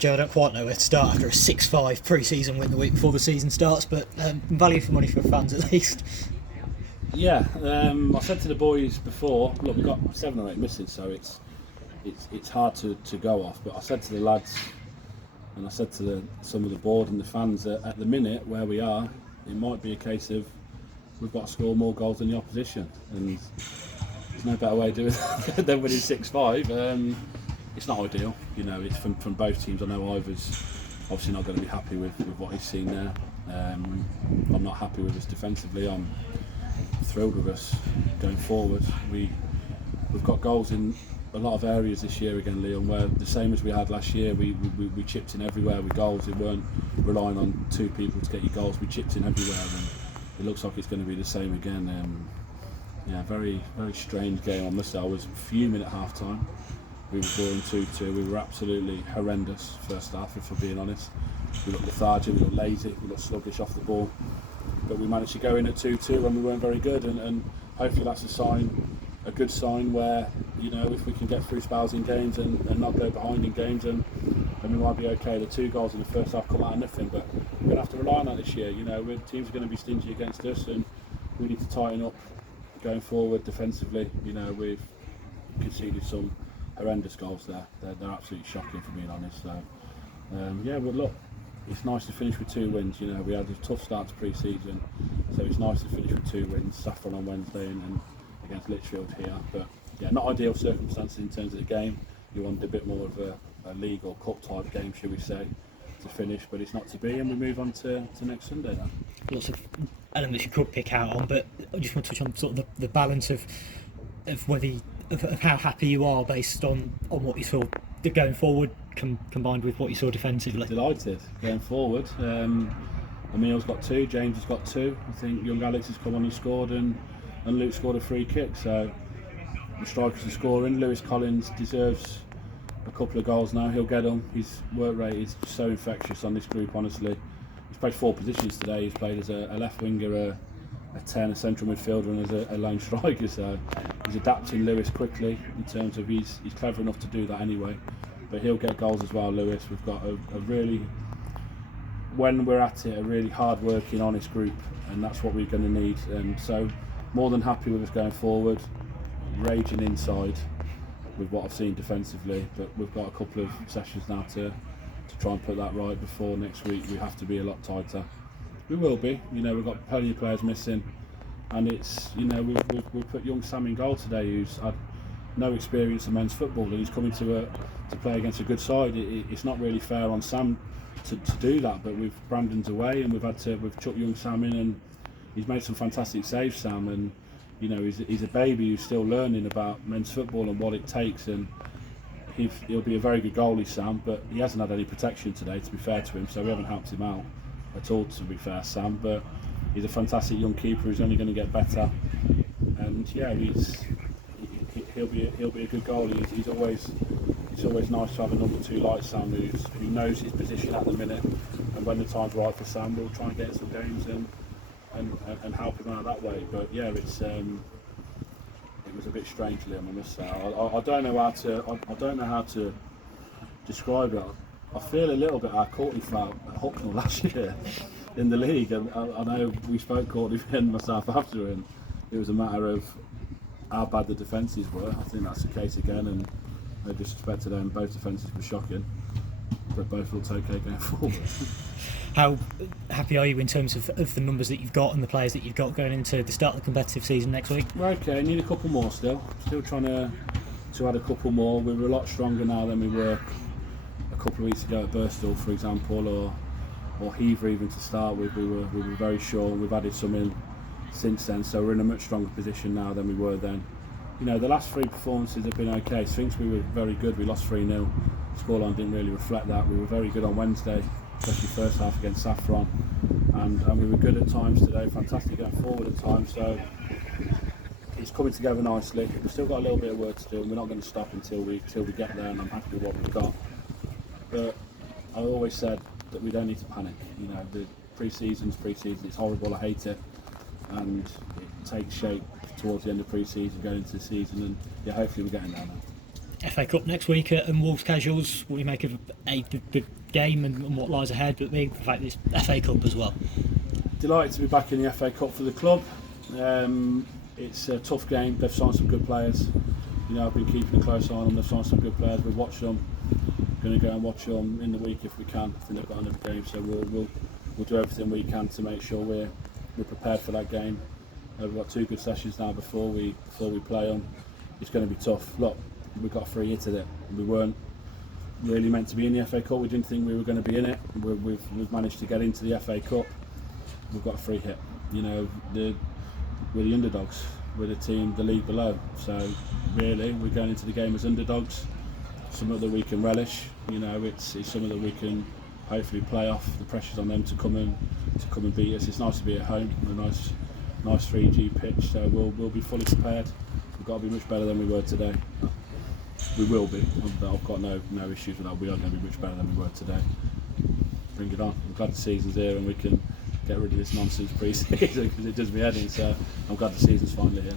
Joe, I don't quite know where to start after a 6-5 pre-season win the week before the season starts, but value for money for fans at least. Yeah, I said to the boys before, look, we've got 7 or 8 missing, so it's hard to go off. But I said to the lads, and I said to some of the board and the fans that at the minute where we are, it might be a case of we've got to score more goals than the opposition, and there's no better way to do it than winning 6-5. It's not ideal, it's from both teams. I know Ivor's obviously not going to be happy with what he's seen there. I'm not happy with us defensively. I'm thrilled with us going forward. We've got goals in a lot of areas this year again, Leon, where the same as we had last year, we chipped in everywhere with goals. We weren't relying on 2 people to get you goals. We chipped in everywhere, and it looks like it's going to be the same again. Very, very strange game, I must say. I was fuming at half time. We were drawing 2-2. We were absolutely horrendous first half, if I'm being honest. We looked lethargic, we looked lazy, we looked sluggish off the ball. But we managed to go in at 2-2 when we weren't very good, and hopefully that's a good sign where, if we can get through spells in games and not go behind in games, and we might be okay. The 2 goals in the first half come out of nothing, but we're going to have to rely on that this year. Teams are going to be stingy against us, and we need to tighten up going forward defensively. We've conceded some horrendous goals there. They're absolutely shocking, for being honest. So, but look, it's nice to finish with 2 wins. We had a tough start to pre-season, so it's nice to finish with 2 wins. Saffron on Wednesday and against Lichfield here. But not ideal circumstances in terms of the game. You wanted a bit more of a league or cup type game, should we say, to finish, but it's not to be, and we move on to next Sunday now. Lots of elements you could pick out on, but I just want to touch on sort of the balance of how happy you are based on what you saw going forward, combined with what you saw defensively. Delighted going forward. Emil's got 2, James has got 2. I think young Alex has come on and scored, and Luke scored a free kick. So the strikers are scoring. Lewis Collins deserves a couple of goals now. He'll get them. His work rate is so infectious on this group, honestly. He's played 4 positions today. He's played as a left winger, a 10, a central midfielder, and as a lone striker. So he's adapting Lewis quickly in terms of he's clever enough to do that anyway. But he'll get goals as well, Lewis. We've got a really, when we're at it, a really hard-working, honest group, and that's what we're going to need. So more than happy with us going forward, raging inside with what I've seen defensively, but we've got a couple of sessions now to try and put that right before next week. We have to be a lot tighter. We will be. We've got plenty of players missing, and it's we've put young Sam in goal today, who's had no experience in men's football, and he's coming to play against a good side. It's not really fair on Sam to do that, but Brandon's away, and we've chucked young Sam in, and he's made some fantastic saves, Sam, and he's a baby who's still learning about men's football and what it takes, and he'll be a very good goalie, Sam, but he hasn't had any protection today, to be fair to him, so we haven't helped him out at all, to be fair, Sam. But he's a fantastic young keeper who's only going to get better, and he'll be a good goalie. It's always nice to have a number 2 like Sam who knows his position at the minute, and when the time's right for Sam, we'll try and get some games and help him out that way. But it was a bit strange, Liam, I must say. I don't know how to describe it. I feel a little bit how Courtney felt at Hucknall last year in the league, and I know we spoke, Courtney and myself, after, and it was a matter of how bad the defences were. I think that's the case again, and no disrespect to them, both defences were shocking, but both looked okay going forward. How happy are you in terms of the numbers that you've got and the players that you've got going into the start of the competitive season next week? We're okay, need a couple more still trying to add a couple more. We're a lot stronger now than we were a couple of weeks ago at Birstall, for example, or Hever even to start with. We were very sure, and we've added some in since then, so we're in a much stronger position now than we were then. The last 3 performances have been okay. Sphinx, we were very good. We lost 3-0. Scoreline didn't really reflect that. We were very good on Wednesday, especially first half against Saffron, and we were good at times today. Fantastic going forward at times. So it's coming together nicely. We've still got a little bit of work to do, and we're not going to stop until we get there. And I'm happy with what we've got. But I always said that we don't need to panic. The pre-season's pre-season. It's horrible. I hate it, and it takes shape towards the end of pre-season, going into the season, and hopefully we're getting there now. FA Cup next week and Wolves casuals. What do you make of the game and what lies ahead, but the fact that it's FA Cup as well. Delighted to be back in the FA Cup for the club. It's a tough game. They've signed some good players. You know, I've been keeping a close eye on them. They've signed some good players. We've watched them. Going to go and watch them in the week if we can. I think they've got another game, so we'll do everything we can to make sure we're prepared for that game. We've got 2 good sessions now before we play them. It's going to be tough. Look, we got a free hit at it. We weren't really meant to be in the FA Cup. We didn't think we were going to be in it. We've managed to get into the FA Cup. We've got a free hit. You know, we're the underdogs. We're the team, the league below. So really, we're going into the game as underdogs. Something that we can relish. You know, it's something that we can hopefully play off. The pressure's on them to come and beat us. It's nice to be at home on a nice 3G pitch. So we'll be fully prepared. We've got to be much better than we were today. We will be. I've got no issues with that. We are going to be much better than we were today. Bring it on. I'm glad the season's here and we can get rid of this nonsense pre-season because it does me head in. So I'm glad the season's finally here.